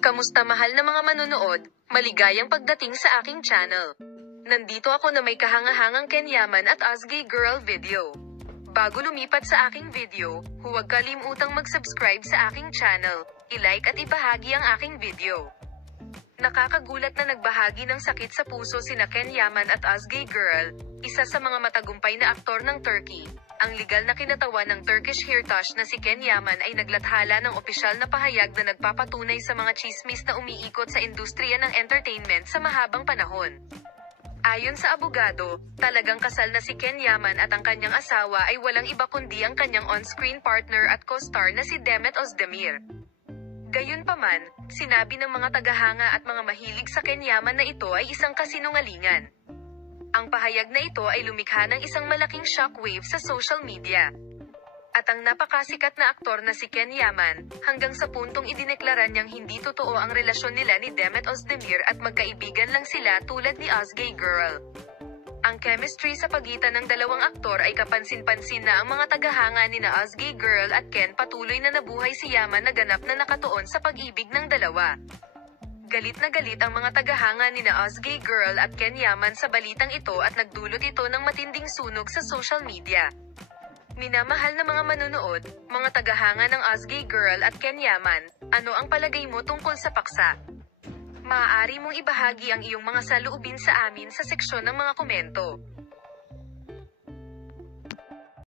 Kamusta mahal na mga manonood, maligayang pagdating sa aking channel. Nandito ako na may kahangahangang Kenyaman at Osgay Girl video. Bago lumipat sa aking video, huwag kalimutang mag-subscribe sa aking channel, i-like at ibahagi ang aking video. Nakakagulat na nagbahagi ng sakit sa puso sina Kenyaman at Osgay Girl, isa sa mga matagumpay na aktor ng Turkey. Ang legal na kinatawan ng Turkish Hirtash na si Kenyaman ay naglathala ng opisyal na pahayag na nagpapatunay sa mga tsismis na umiikot sa industriya ng entertainment sa mahabang panahon. Ayon sa abogado, talagang kasal na si Kenyaman at ang kanyang asawa ay walang iba kundi ang kanyang on-screen partner at co-star na si Demet Özdemir. Gayunpaman, sinabi ng mga tagahanga at mga mahilig sa Kenyaman na ito ay isang kasinungalingan. Ang pahayag na ito ay lumikha ng isang malaking shockwave sa social media. At ang napakasikat na aktor na si Kenyaman, hanggang sa puntong idineklara niyang hindi totoo ang relasyon nila ni Demet Özdemir at magkaibigan lang sila tulad ni Osgay Girl. Ang chemistry sa pagitan ng dalawang aktor ay kapansin-pansin na ang mga tagahanga nina Osgay Girl at Ken patuloy na nabuhay si Yaman na ganap na nakatuon sa pag-ibig ng dalawa. Galit na galit ang mga tagahanga nina Osgay Girl at Kenyaman sa balitang ito at nagdulot ito ng matinding sunog sa social media. Minamahal na mga manonood, mga tagahanga ng Osgay Girl at Kenyaman, ano ang palagay mo tungkol sa paksa? Maaari mong ibahagi ang iyong mga saloobin sa amin sa seksyon ng mga komento.